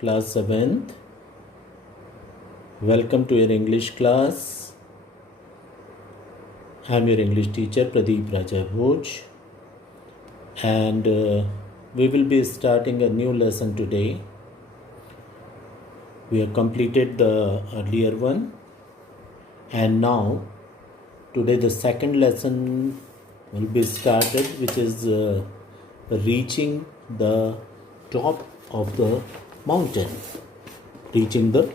class 7th. Welcome to your English class. I'm your English teacher Pradeep Raja Bhoj, and we will be starting a new lesson today. We have completed the earlier one, and now today the second lesson will be started, which is reaching the top of the mountain, reaching the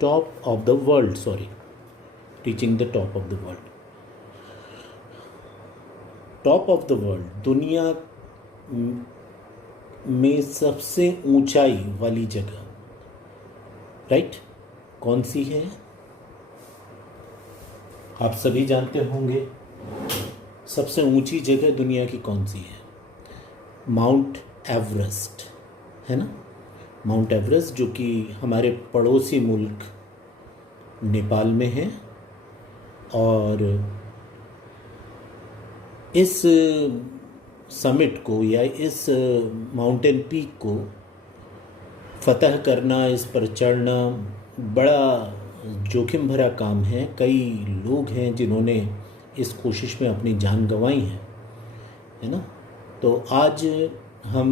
top of the world, reaching the top of the world. Top of the world, दुनिया में सबसे ऊंचाई वाली जगह, right, कौन सी है? आप सभी जानते होंगे सबसे ऊंची जगह दुनिया की कौन सी है? माउंट एवरेस्ट है ना, माउंट एवरेस्ट, जो कि हमारे पड़ोसी मुल्क नेपाल में है। और इस समिट को या इस माउंटेन पीक को फतह करना, इस पर चढ़ना बड़ा जोखिम भरा काम है। कई लोग हैं जिन्होंने इस कोशिश में अपनी जान गंवाई है ना। तो आज हम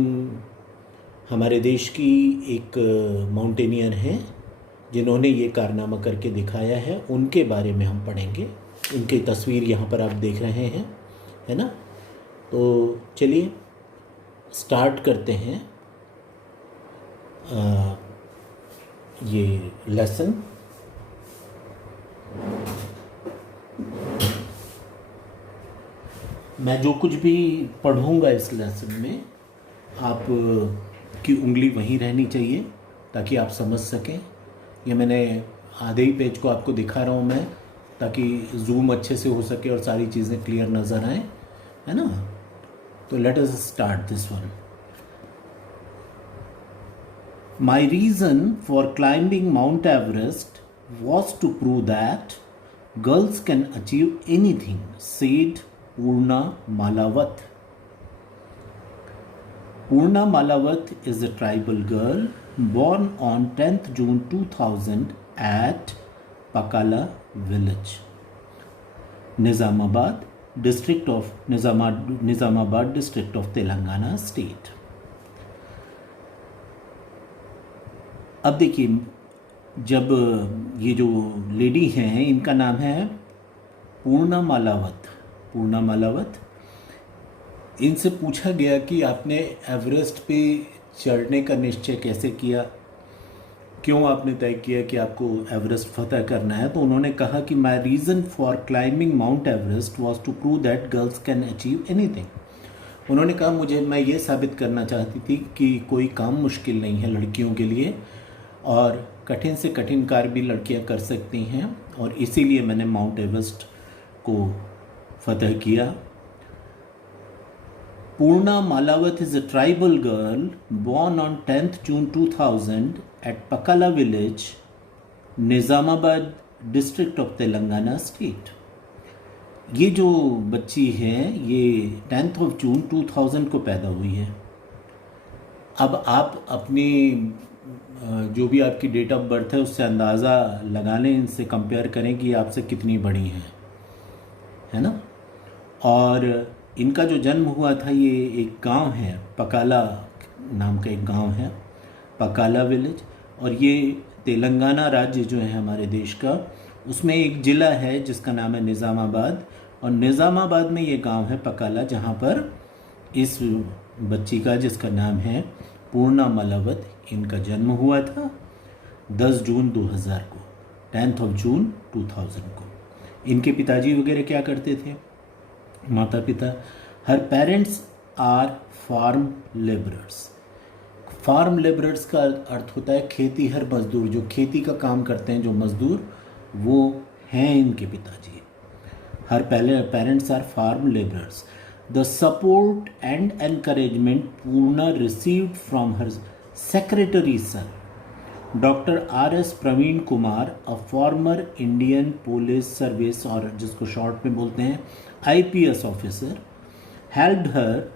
हमारे देश की एक माउंटेनियर हैं जिन्होंने ये कारनामा करके दिखाया है, उनके बारे में हम पढ़ेंगे। इनकी तस्वीर यहाँ पर आप देख रहे हैं, है ना। तो चलिए स्टार्ट करते हैं ये लेसन। मैं जो कुछ भी पढ़ूंगा इस लेसन में, आप की उंगली वहीं रहनी चाहिए ताकि आप समझ सकें। ये मैंने आधे ही पेज को आपको दिखा रहा हूँ मैं, ताकि जूम अच्छे से हो सके और सारी चीज़ें क्लियर नज़र आए, है ना। तो let us start this one. My reason for climbing Mount Everest was to prove that girls can achieve anything, said Purna Malavath. Purna Malavath is a tribal girl born on 10th June 2000 at Pakala village, Nizamabad district of Nizamabad district of Telangana state. अब देखिए, जब ये जो lady हैं इनका नाम है पूर्णा मालावत। पूर्णा मालावत, इनसे पूछा गया कि आपने एवरेस्ट पे चढ़ने का निश्चय कैसे किया, क्यों आपने तय किया कि आपको एवरेस्ट फतह करना है। तो उन्होंने कहा कि my reason for climbing Mount Everest was to prove that girls can achieve anything. उन्होंने कहा मैं ये साबित करना चाहती थी कि कोई काम मुश्किल नहीं है लड़कियों के लिए, और कठिन से कठिन कार्य भी लड़कियां कर सकती हैं, और इसीलिए मैंने माउंट एवरेस्ट को फतह किया। Purna Malawat is a tribal girl born on 10th June 2000 at Pakala village, Nizamabad district of Telangana state. ये जो बच्ची है ये 10th of June 2000 को पैदा हुई है। अब आप अपनी जो भी आपकी डेट ऑफ बर्थ है उससे अंदाज़ा लगा लें, इनसे कंपेयर करें कि आपसे कितनी बड़ी हैं, है ना। और इनका जो जन्म हुआ था, ये एक गांव है, पकाला नाम का एक गांव है, पकाला विलेज, और ये तेलंगाना राज्य जो है हमारे देश का, उसमें एक ज़िला है जिसका नाम है निज़ामाबाद, और निज़ामाबाद में ये गांव है पकाला, जहां पर इस बच्ची का, जिसका नाम है पूर्णा मालावत, इनका जन्म हुआ था 10 जून 2000 को, 10th of June 2000 को। इनके पिताजी वगैरह क्या करते थे, माता पिता? Her parents are farm labourers. Farm labourers का अर्थ होता है खेती हर मजदूर, जो खेती का काम करते हैं, जो मजदूर, वो हैं इनके पिताजी। Her parents are farm labourers. The support and encouragement Purna received from her secretary sir doctor R.S. Praveen Kumar, a former Indian police service, और जिसको शॉर्ट में बोलते हैं IPS officer, helped her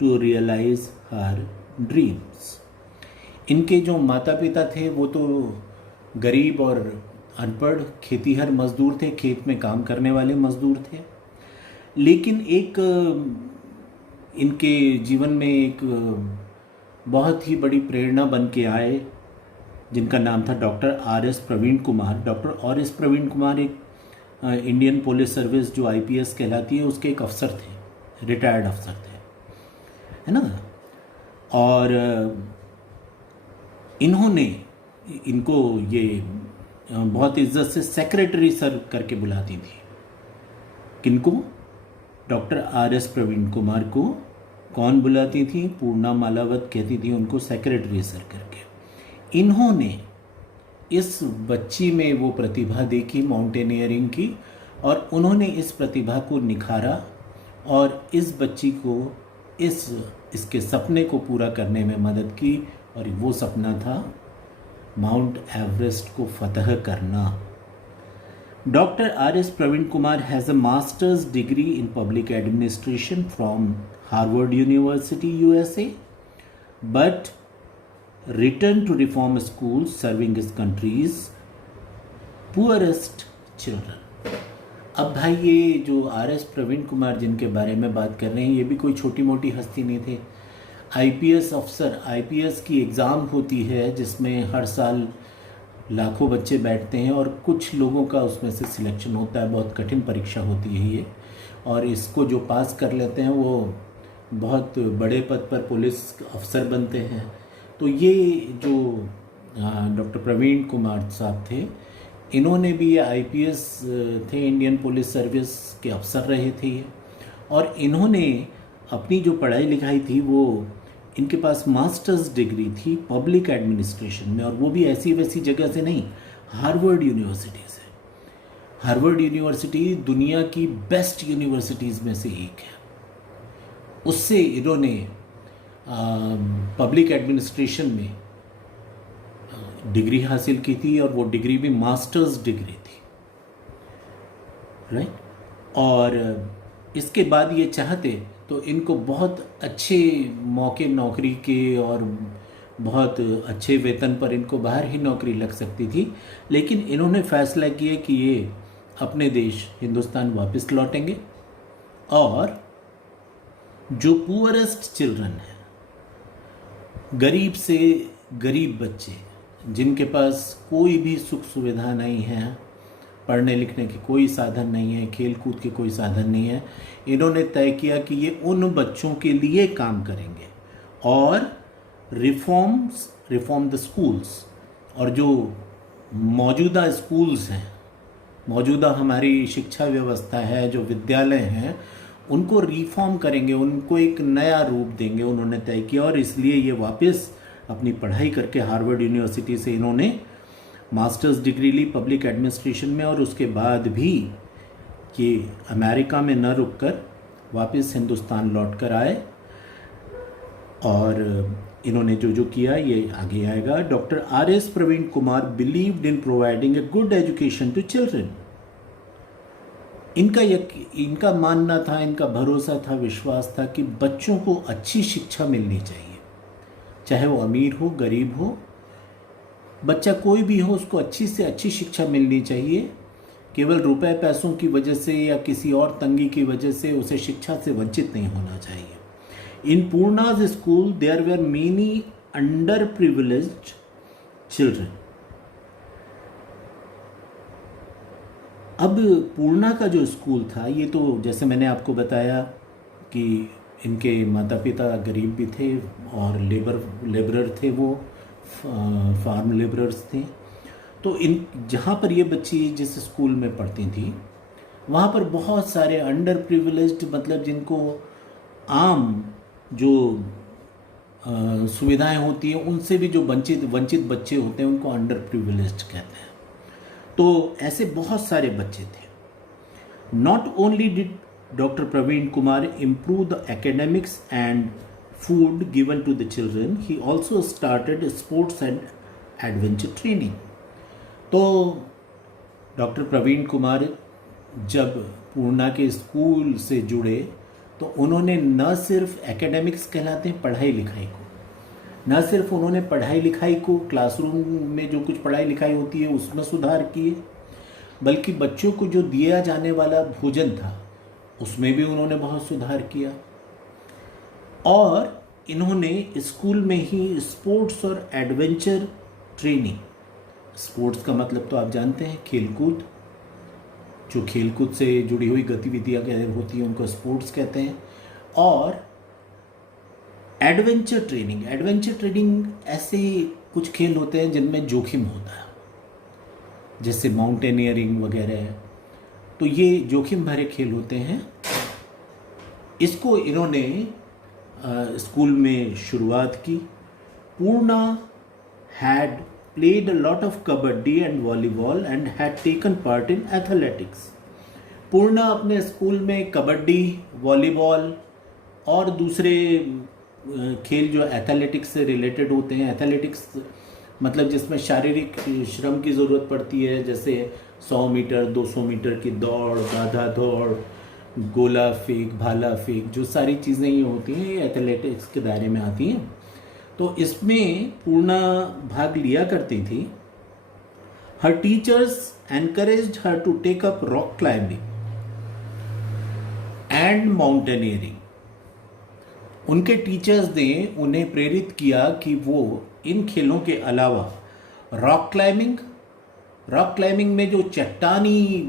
to realize her dreams. इनके जो माता पिता थे वो तो गरीब और अनपढ़ खेतीहर मजदूर थे, खेत में काम करने वाले मजदूर थे। लेकिन एक इनके जीवन में एक बहुत ही बड़ी प्रेरणा बन के आए, जिनका नाम था doctor R S Praveen Kumar. Doctor R S Praveen Kumar एक इंडियन पुलिस सर्विस जो आईपीएस कहलाती है उसके एक अफसर थे, रिटायर्ड अफसर थे, है ना। और इन्होंने इनको ये बहुत इज्जत से सेक्रेटरी सर करके बुलाती थी। किनको? Doctor R S Praveen Kumar को कौन बुलाती थी? पूर्णा मालावत कहती थी उनको सेक्रेटरी सर करके। इन्होंने इस बच्ची में वो प्रतिभा देखी माउंटेनियरिंग की, और उन्होंने इस प्रतिभा को निखारा और इस बच्ची को इसके सपने को पूरा करने में मदद की। और वो सपना था माउंट एवरेस्ट को फतह करना। Doctor R S Praveen Kumar has a master's degree in public administration from Harvard university USA, but returned to reform schools serving his country's poorest children. अब भाई ये जो आर एस प्रवीण कुमार जिनके बारे में बात कर रहे हैं, ये भी कोई छोटी मोटी हस्ती नहीं थे। आईपीएस अफसर, आईपीएस की एग्ज़ाम होती है जिसमें हर साल लाखों बच्चे बैठते हैं और कुछ लोगों का उसमें से सिलेक्शन होता है। बहुत कठिन परीक्षा होती है ये, और इसको जो पास कर लेते हैं वो बहुत बड़े पद पर पुलिस अफसर बनते हैं। तो ये जो डॉक्टर प्रवीण कुमार साहब थे, इन्होंने भी आईपीएस थे, इंडियन पुलिस सर्विस के अफसर रहे थे। और इन्होंने अपनी जो पढ़ाई लिखाई थी वो, इनके पास मास्टर्स डिग्री थी पब्लिक एडमिनिस्ट्रेशन में, और वो भी ऐसी वैसी जगह से नहीं, हार्वर्ड यूनिवर्सिटी से। हार्वर्ड यूनिवर्सिटी दुनिया की बेस्ट यूनिवर्सिटीज़ में से एक है। उससे इन्होंने पब्लिक एडमिनिस्ट्रेशन में डिग्री हासिल की थी, और वो डिग्री भी मास्टर्स डिग्री थी, राइट। और इसके बाद ये चाहते तो इनको बहुत अच्छे मौके नौकरी के और बहुत अच्छे वेतन पर इनको बाहर ही नौकरी लग सकती थी। लेकिन इन्होंने फैसला किया कि ये अपने देश हिंदुस्तान वापस लौटेंगे, और जो पुअरेस्ट चिल्ड्रन है, गरीब से गरीब बच्चे जिनके पास कोई भी सुख सुविधा नहीं है, पढ़ने लिखने के कोई साधन नहीं है, खेल कूद के कोई साधन नहीं है, इन्होंने तय किया कि ये उन बच्चों के लिए काम करेंगे और रिफॉर्म द स्कूल्स। और जो मौजूदा स्कूल्स हैं, मौजूदा हमारी शिक्षा व्यवस्था है, जो विद्यालय हैं, उनको रिफॉर्म करेंगे, उनको एक नया रूप देंगे, उन्होंने तय किया। और इसलिए ये वापस अपनी पढ़ाई करके हार्वर्ड यूनिवर्सिटी से इन्होंने मास्टर्स डिग्री ली पब्लिक एडमिनिस्ट्रेशन में, और उसके बाद भी ये अमेरिका में न रुककर वापस हिंदुस्तान लौट कर आए। और इन्होंने जो जो किया ये आगे आएगा। Doctor R S Praveen Kumar believed in providing a good education to children. इनका मानना था, इनका भरोसा था, विश्वास था कि बच्चों को अच्छी शिक्षा मिलनी चाहिए, चाहे वो अमीर हो गरीब हो, बच्चा कोई भी हो, उसको अच्छी से अच्छी शिक्षा मिलनी चाहिए। केवल रुपए पैसों की वजह से या किसी और तंगी की वजह से उसे शिक्षा से वंचित नहीं होना चाहिए। In Purna's school there were many underprivileged children. अब पूर्णा का जो स्कूल था, ये तो जैसे मैंने आपको बताया कि इनके माता पिता गरीब भी थे और लेबरर थे, वो फार्म लेबरर्स थे। तो इन जहाँ पर ये बच्ची जिस स्कूल में पढ़ती थी, वहाँ पर बहुत सारे अंडर प्रिविलेज्ड, मतलब जिनको आम जो सुविधाएं होती हैं उनसे भी जो वंचित बच्चे होते हैं, उनको अंडर प्रिविलेज्ड कहते हैं। तो ऐसे बहुत सारे बच्चे थे। Not only did doctor Praveen Kumar improve the academics and food given to the children, he also started sports and adventure training. तो डॉक्टर प्रवीण कुमार जब पूर्णा के स्कूल से जुड़े तो उन्होंने न सिर्फ एकेडमिक्स कहलाते हैं पढ़ाई लिखाई को, न सिर्फ उन्होंने पढ़ाई लिखाई को, क्लासरूम में जो कुछ पढ़ाई लिखाई होती है उसमें सुधार किए, बल्कि बच्चों को जो दिया जाने वाला भोजन था उसमें भी उन्होंने बहुत सुधार किया। और इन्होंने स्कूल में ही स्पोर्ट्स और एडवेंचर ट्रेनिंग, स्पोर्ट्स का मतलब तो आप जानते हैं खेलकूद, जो खेलकूद से जुड़ी हुई गतिविधियाँ होती हैं उनको स्पोर्ट्स कहते हैं, और एडवेंचर ट्रेनिंग ऐसे कुछ खेल होते हैं जिनमें जोखिम होता है, जैसे माउंटेनियरिंग वगैरह, तो ये जोखिम भरे खेल होते हैं। इसको इन्होंने स्कूल में शुरुआत की। पूर्णा had played a lot of kabaddi and volleyball and had taken part in athletics. पूर्णा अपने स्कूल में कबड्डी, वॉलीबॉल और दूसरे खेल जो एथलेटिक्स से रिलेटेड होते हैं, एथलेटिक्स मतलब जिसमें शारीरिक श्रम की ज़रूरत पड़ती है, जैसे 100 मीटर 200 मीटर की दौड़, गाधा दौड़, गोला फेंक, भाला फेंक, जो सारी चीज़ें ये होती हैं ये एथलेटिक्स के दायरे में आती हैं। तो इसमें पूर्णा भाग लिया करती थी। Her teachers encouraged her to take up rock climbing and mountaineering. उनके टीचर्स ने उन्हें प्रेरित किया कि वो इन खेलों के अलावा रॉक क्लाइंबिंग में जो चट्टानी,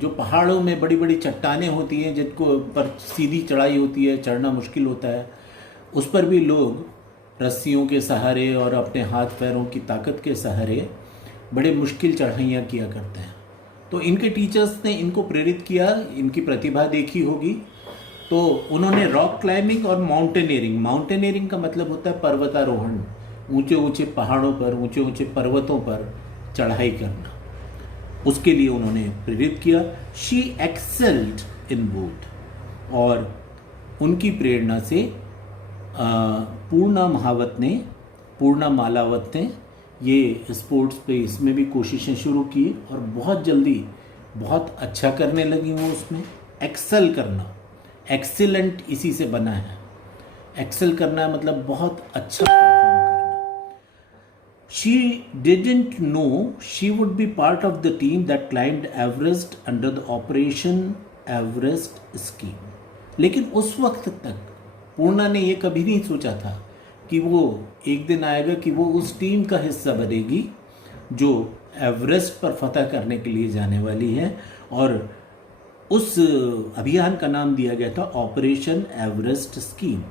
जो पहाड़ों में बड़ी बड़ी चट्टानें होती हैं जिनको पर सीधी चढ़ाई होती है, चढ़ना मुश्किल होता है, उस पर भी लोग रस्सियों के सहारे और अपने हाथ पैरों की ताकत के सहारे बड़े मुश्किल चढ़ाइयाँ किया करते हैं। तो इनके टीचर्स ने इनको प्रेरित किया, इनकी प्रतिभा देखी होगी, तो उन्होंने रॉक क्लाइंबिंग और माउंटेनियरिंग का मतलब होता है पर्वतारोहण, ऊंचे ऊंचे पहाड़ों पर, ऊंचे ऊंचे पर्वतों पर चढ़ाई करना, उसके लिए उन्होंने प्रेरित किया। शी एक्सेल्ड इन बोथ, और उनकी प्रेरणा से पूर्णा मालावत ने ये स्पोर्ट्स पे इसमें भी कोशिशें शुरू की और बहुत जल्दी बहुत अच्छा करने लगी वो उसमें। एक्सेल करना, एक्सीलेंट इसी से बना है, एक्सेल करना मतलब बहुत अच्छा परफॉर्म करना। She didn't know she would be part of the team that climbed Everest under the operation Everest scheme. लेकिन उस वक्त तक पूर्णा ने यह कभी नहीं सोचा था कि वो एक दिन आएगा कि वो उस टीम का हिस्सा बनेगी जो एवरेस्ट पर फतह करने के लिए जाने वाली है, और उस अभियान का नाम दिया गया था operation Everest scheme.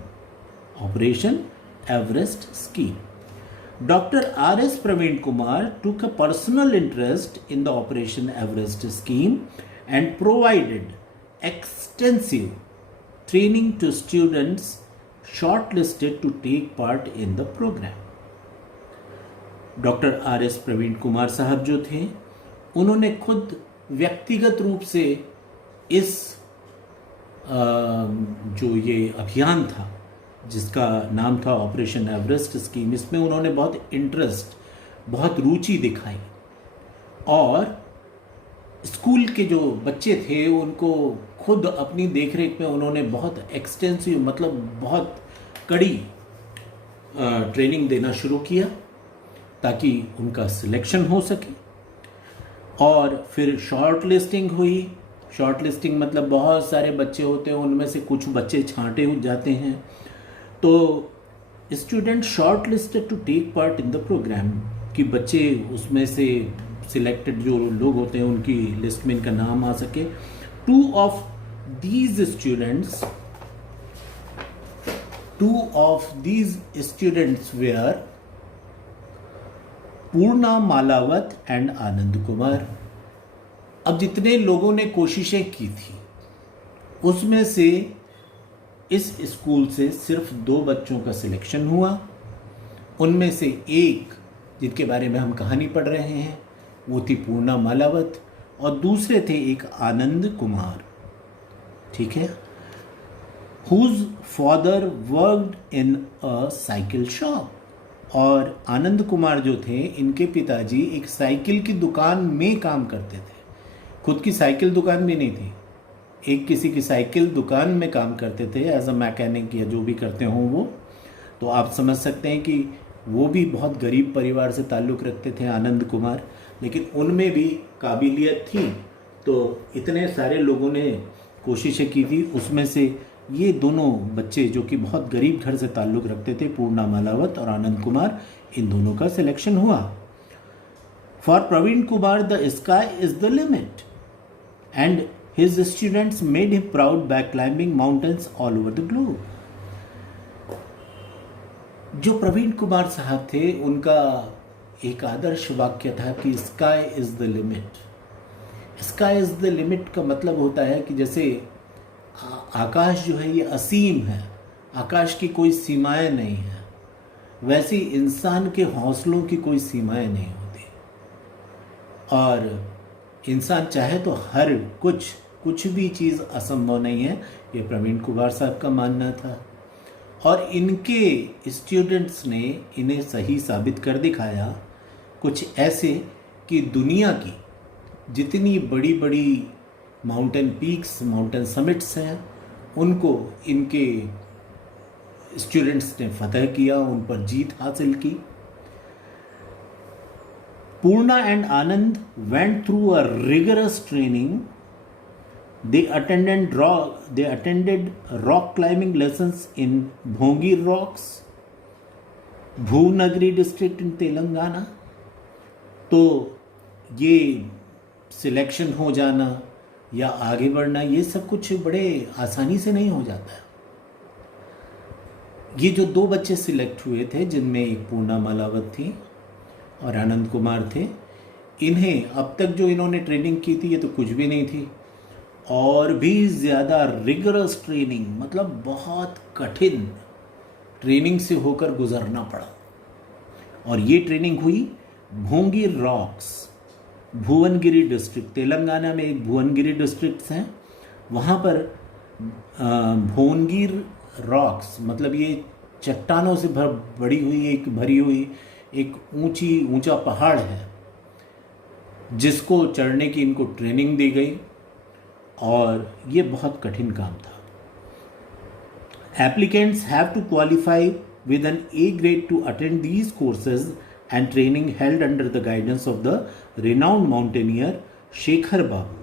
Doctor R.S. Praveen Kumar took a personal interest in the Operation Everest scheme and provided extensive training to students shortlisted to take part in the program. Doctor R.S. Praveen Kumar साहब जो थे, उन्होंने खुद व्यक्तिगत रूप से इस जो ये अभियान था जिसका नाम था ऑपरेशन एवरेस्ट स्कीम, इसमें उन्होंने बहुत इंटरेस्ट, बहुत रुचि दिखाई, और स्कूल के जो बच्चे थे उनको खुद अपनी देखरेख में उन्होंने बहुत एक्सटेंसिव मतलब बहुत कड़ी ट्रेनिंग देना शुरू किया ताकि उनका सिलेक्शन हो सके। और फिर शॉर्ट लिस्टिंग हुई। शॉर्ट लिस्टिंग मतलब बहुत सारे बच्चे होते हैं, उनमें से कुछ बच्चे छांटे जाते हैं, तो student shortlisted to take part in the program, कि बच्चे उसमें से सिलेक्टेड जो लोग होते हैं उनकी लिस्ट में इनका नाम आ सके। Two of these students were Purna Malavath and Anand Kumar. अब जितने लोगों ने कोशिशें की थी उसमें से इस स्कूल से सिर्फ 2 बच्चों का सिलेक्शन हुआ। उनमें से एक जिनके बारे में हम कहानी पढ़ रहे हैं वो थी पूर्णा मालावत, और दूसरे थे एक आनंद कुमार, ठीक है, whose father worked in a cycle shop. और आनंद कुमार जो थे, इनके पिताजी एक साइकिल की दुकान में काम करते थे, खुद की साइकिल दुकान भी नहीं थी, एक किसी की साइकिल दुकान में काम करते थे एज अ मैकेनिक या जो भी करते हों वो। तो आप समझ सकते हैं कि वो भी बहुत गरीब परिवार से ताल्लुक़ रखते थे आनंद कुमार, लेकिन उनमें भी काबिलियत थी। तो इतने सारे लोगों ने कोशिशें की थी, उसमें से ये दोनों बच्चे जो कि बहुत गरीब घर से ताल्लुक़ रखते थे, पूर्णा मालावत और आनंद कुमार, इन दोनों का सिलेक्शन हुआ। For Praveen Kumar the sky is the limit and his students made him proud by climbing mountains all over the globe. जो प्रवीण कुमार साहब थे, उनका एक आदर्श वाक्य था कि sky is the limit. Sky is the limit का मतलब होता है कि जैसे आकाश जो है ये असीम है, आकाश की कोई सीमाएं नहीं है, वैसे इंसान के हौसलों की कोई सीमाएं नहीं होती। और इंसान चाहे तो हर कुछ भी चीज़ असंभव नहीं है, ये प्रवीण कुमार साहब का मानना था। और इनके स्टूडेंट्स ने इन्हें सही साबित कर दिखाया, कुछ ऐसे कि दुनिया की जितनी बड़ी बड़ी माउंटेन पीक्स, माउंटेन समिट्स हैं, उनको इनके स्टूडेंट्स ने फतह किया, उन पर जीत हासिल की। Purna and Anand went through a rigorous training. They attended rock climbing lessons in Bhongir Rocks, Bhuvanagiri district in Telangana. तो ये सिलेक्शन हो जाना या आगे बढ़ना, ये सब कुछ बड़े आसानी से नहीं हो जाता है। ये जो दो बच्चे सिलेक्ट हुए थे, जिनमें एक पूर्णा मालावत थी और आनंद कुमार थे, इन्हें अब तक जो इन्होंने ट्रेनिंग की थी ये तो कुछ भी नहीं थी, और भी ज़्यादा रिगरस ट्रेनिंग, मतलब बहुत कठिन ट्रेनिंग से होकर गुजरना पड़ा। और ये ट्रेनिंग हुई भोंगिर रॉक्स, भुवनगिरी डिस्ट्रिक्ट, तेलंगाना में एक भुवनगिरी डिस्ट्रिक्ट हैं, वहाँ पर भोंगिर रॉक्स मतलब ये चट्टानों से भरी हुई एक ऊंचा पहाड़ है, जिसको चढ़ने की इनको ट्रेनिंग दी गई, और ये बहुत कठिन काम था। Applicants have to qualify with an A grade to attend these courses and training held under the guidance of the renowned mountaineer Shekhar Babu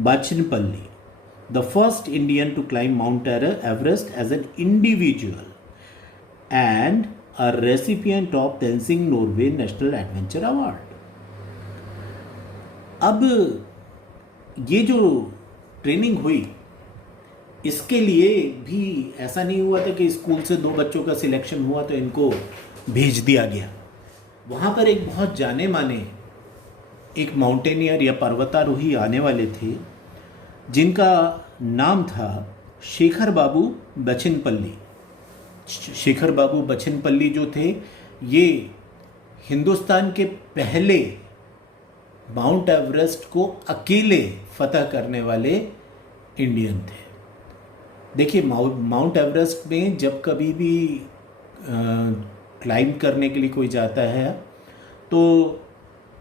Bachinpalli, the first Indian to climb Mount Everest as an individual and a recipient of Tenzing Norway National Adventure Award. अब ये जो training हुई, इसके लिए भी ऐसा नहीं हुआ था कि स्कूल से दो बच्चों का सिलेक्शन हुआ तो इनको भेज दिया गया। वहाँ पर एक बहुत जाने माने एक माउंटेनियर या पर्वतारोही आने वाले थे, जिनका नाम था शेखर बाबू बचिनपल्ली। शेखर बाबू बचिनपल्ली जो थे, ये हिंदुस्तान के पहले माउंट एवरेस्ट को अकेले फतह करने वाले इंडियन थे। देखिए, माउंट एवरेस्ट में जब कभी भी क्लाइंब करने के लिए कोई जाता है तो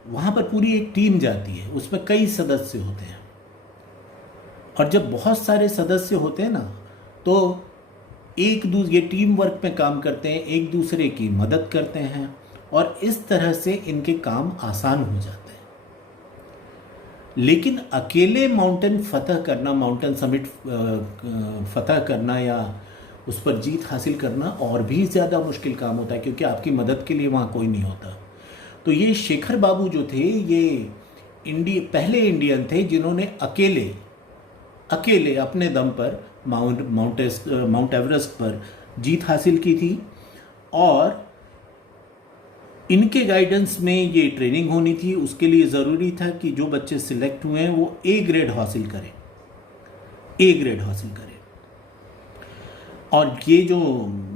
वहाँ पर पूरी एक टीम जाती है, उसमें कई सदस्य होते हैं, और जब बहुत सारे सदस्य होते हैं ना, तो ये टीम वर्क में काम करते हैं, एक दूसरे की मदद करते हैं, और इस तरह से इनके काम आसान हो जाते हैं। लेकिन अकेले माउंटेन फतह करना, माउंटेन समिट फतह करना या उस पर जीत हासिल करना और भी ज़्यादा मुश्किल काम होता है, क्योंकि आपकी मदद के लिए वहाँ कोई नहीं होता। तो ये शेखर बाबू जो थे, ये पहले इंडियन थे जिन्होंने अकेले अपने दम पर माउंट एवरेस्ट पर जीत हासिल की थी, और इनके गाइडेंस में ये ट्रेनिंग होनी थी। उसके लिए ज़रूरी था कि जो बच्चे सिलेक्ट हुए हैं वो ए ग्रेड हासिल करें। और ये जो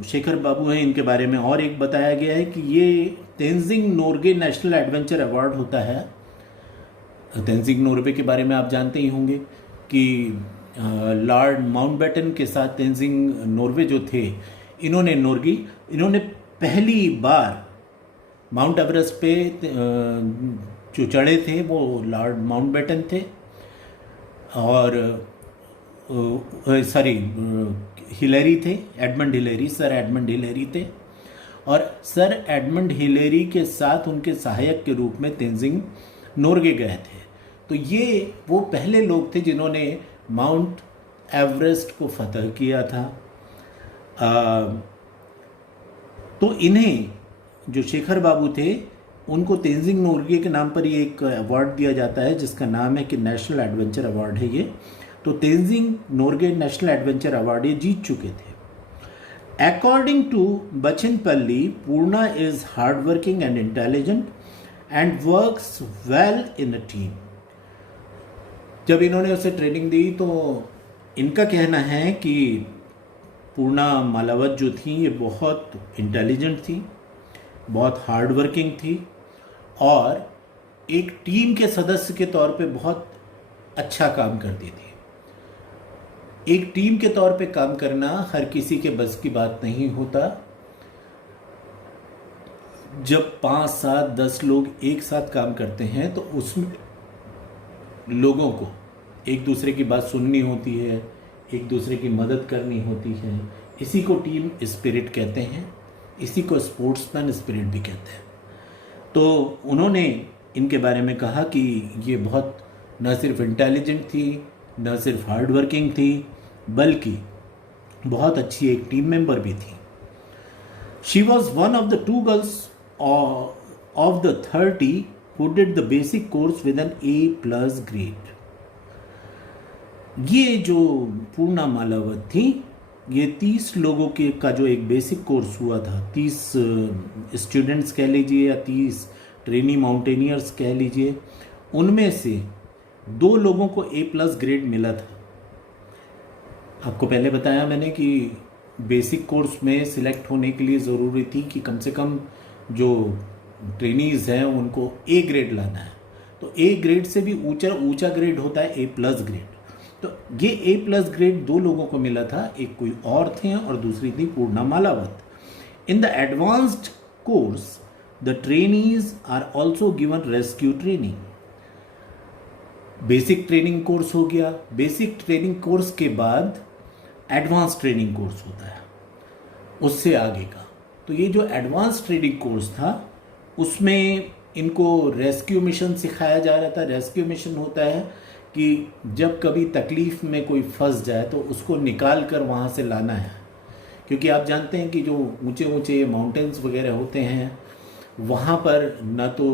शेखर बाबू हैं, इनके बारे में और एक बताया गया है कि ये Tenzing Norgay national adventure award होता है। तेंजिंग नोर्गे के बारे में आप जानते ही होंगे कि लॉर्ड माउंटबेटन के साथ तेंजिंग नोर्गे जो थे, इन्होंने पहली बार माउंट एवरेस्ट पे जो चढ़े थे वो लॉर्ड माउंटबेटन थे, और हिलेरी थे, Edmund Hillary, sir Edmund Hillary थे। और सर एडमंड हिलेरी के साथ उनके सहायक के रूप में तेंजिंग नोर्गे गए थे। तो ये वो पहले लोग थे जिन्होंने माउंट एवरेस्ट को फतह किया था। तो इन्हें, जो शेखर बाबू थे, उनको तेंजिंग नोर्गे के नाम पर ये एक अवार्ड दिया जाता है जिसका नाम है कि नेशनल एडवेंचर अवार्ड है ये। तो Tenzing Norgay national adventure award ये जीत चुके थे। According to Bachinpalli, Purna is hardworking and intelligent and works well in a team. जब इन्होंने उसे ट्रेनिंग दी तो इनका कहना है कि पूर्णा मालावत जो थी ये बहुत इंटेलिजेंट थी, बहुत हार्ड वर्किंग थी और एक टीम के सदस्य के तौर पे बहुत अच्छा काम करती थी। एक टीम के तौर पे काम करना हर किसी के बस की बात नहीं होता। जब 5, 7, 10 लोग एक साथ काम करते हैं तो उसमें लोगों को एक दूसरे की बात सुननी होती है, एक दूसरे की मदद करनी होती है। इसी को टीम स्पिरिट कहते हैं, इसी को स्पोर्ट्समैन स्पिरिट भी कहते हैं। तो उन्होंने इनके बारे में कहा कि ये बहुत न सिर्फ इंटेलिजेंट थी, न सिर्फ हार्ड वर्किंग थी, बल्कि बहुत अच्छी एक टीम मेंबर भी थी। She was one of the 2 girls of the 30 who did the basic course with an A+ grade. ये जो पूर्णा मालावत थी, ये 30 लोगों के का जो एक बेसिक कोर्स हुआ था, 30 स्टूडेंट्स कह लीजिए या 30 ट्रेनी माउंटेनियर्स कह लीजिए, उनमें से 2 लोगों को A+ ग्रेड मिला था। आपको पहले बताया मैंने कि बेसिक कोर्स में सिलेक्ट होने के लिए ज़रूरी थी कि कम से कम जो ट्रेनीज़ हैं उनको A ग्रेड लाना है। तो A ग्रेड से भी ऊंचा ग्रेड होता है A+ ग्रेड। तो ये A+ ग्रेड 2 लोगों को मिला था, एक कोई और थे और दूसरी थी Purna Malavath. In the advanced course the trainees are also given rescue training. Basic training course हो गया, बेसिक ट्रेनिंग कोर्स के बाद एडवांस ट्रेनिंग कोर्स होता है उससे आगे का। तो ये जो एडवांस ट्रेनिंग कोर्स था उसमें इनको रेस्क्यू मिशन सिखाया जा रहा था। रेस्क्यू मिशन होता है कि जब कभी तकलीफ़ में कोई फंस जाए तो उसको निकाल कर वहाँ से लाना है, क्योंकि आप जानते हैं कि जो ऊंचे ऊंचे माउंटेन्स वगैरह होते हैं वहाँ पर न तो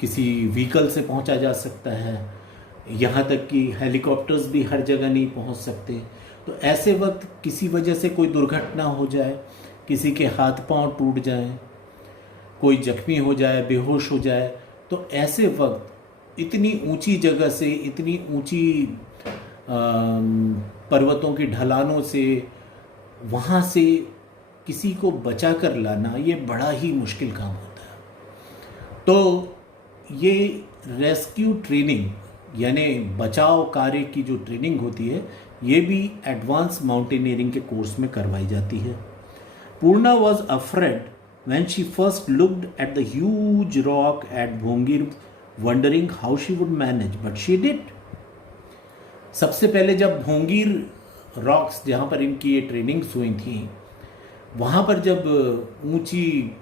किसी व्हीकल से पहुँचा जा सकता है, यहाँ तक कि हेलीकॉप्टर्स भी हर जगह नहीं पहुँच सकते। तो ऐसे वक्त किसी वजह से कोई दुर्घटना हो जाए, किसी के हाथ पांव टूट जाएं, कोई जख्मी हो जाए, बेहोश हो जाए, तो ऐसे वक्त इतनी ऊंची जगह से, इतनी ऊंची पर्वतों की ढलानों से वहाँ से किसी को बचा कर लाना ये बड़ा ही मुश्किल काम होता है। तो ये रेस्क्यू ट्रेनिंग यानी बचाव कार्य की जो ट्रेनिंग होती है ये भी एडवांस माउंटेनियरिंग के कोर्स में करवाई जाती है। Purna was afraid when she first looked at the huge rock at Bhongir, wondering how she would manage, but she did. सबसे पहले जब भोंगीर रॉक्स जहाँ पर इनकी ये ट्रेनिंग्स हुई थी, वहाँ पर जब ऊंची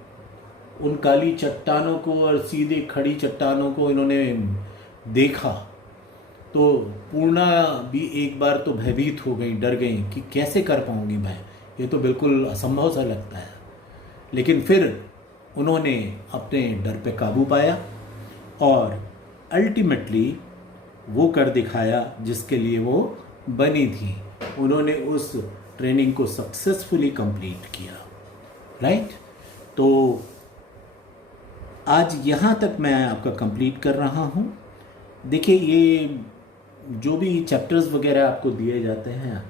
उन काली चट्टानों को और सीधे खड़ी चट्टानों को इन्होंने देखा तो पूर्णा भी एक बार तो भयभीत हो गई, डर गई कि कैसे कर पाऊंगी मैं, ये तो बिल्कुल असंभव सा लगता है। लेकिन फिर उन्होंने अपने डर पे काबू पाया और अल्टीमेटली वो कर दिखाया जिसके लिए वो बनी थी। उन्होंने उस ट्रेनिंग को सक्सेसफुली कंप्लीट किया, राइट। तो आज यहाँ तक मैं आपका कंप्लीट कर रहा हूँ। देखिए, ये जो भी चैप्टर्स वगैरह आपको दिए जाते हैं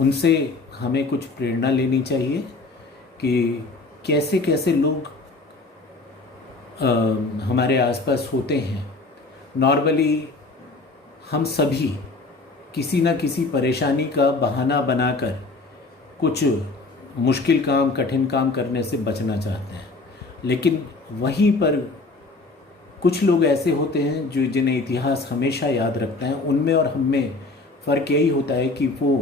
उनसे हमें कुछ प्रेरणा लेनी चाहिए कि कैसे कैसे लोग हमारे आसपास होते हैं। नॉर्मली हम सभी किसी न किसी परेशानी का बहाना बनाकर कुछ मुश्किल काम, कठिन काम करने से बचना चाहते हैं, लेकिन वहीं पर कुछ लोग ऐसे होते हैं जो जिन्हें इतिहास हमेशा याद रखता है। उनमें और हम में फ़र्क यही होता है कि वो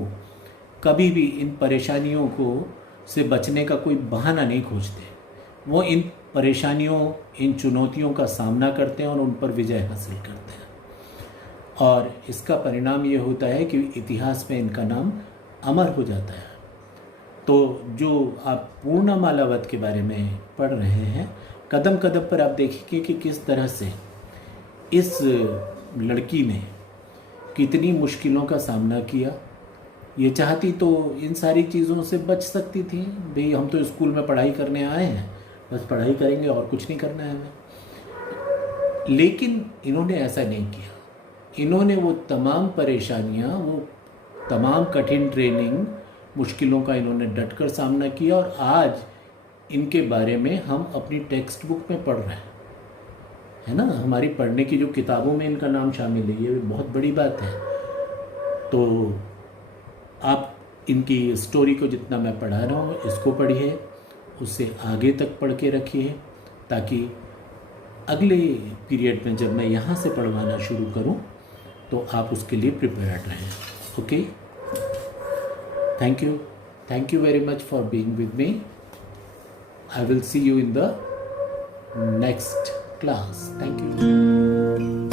कभी भी इन परेशानियों को से बचने का कोई बहाना नहीं खोजते। वो इन परेशानियों, इन चुनौतियों का सामना करते हैं और उन पर विजय हासिल करते हैं, और इसका परिणाम ये होता है कि इतिहास में इनका नाम अमर हो जाता है। तो जो आप पूर्णा मालावत के बारे में पढ़ रहे हैं, कदम कदम पर आप देखेंगे कि किस तरह से इस लड़की ने कितनी मुश्किलों का सामना किया। ये चाहती तो इन सारी चीज़ों से बच सकती थी, भाई हम तो स्कूल में पढ़ाई करने आए हैं, बस पढ़ाई करेंगे और कुछ नहीं करना है हमें। लेकिन इन्होंने ऐसा नहीं किया। इन्होंने वो तमाम परेशानियाँ, वो तमाम कठिन ट्रेनिंग, मुश्किलों का इन्होंने डटकर सामना किया, और आज इनके बारे में हम अपनी टेक्स्ट बुक में पढ़ रहे हैं, है ना। हमारी पढ़ने की जो किताबों में इनका नाम शामिल है, ये बहुत बड़ी बात है। तो आप इनकी स्टोरी को जितना मैं पढ़ा रहा हूँ, इसको पढ़िए, उससे आगे तक पढ़ के रखिए, ताकि अगले पीरियड में जब मैं यहाँ से पढ़वाना शुरू करूँ तो आप उसके लिए प्रिपेयर्ड रहें। Okay, thank you very much for being with me. I will see you in the next class. Thank you.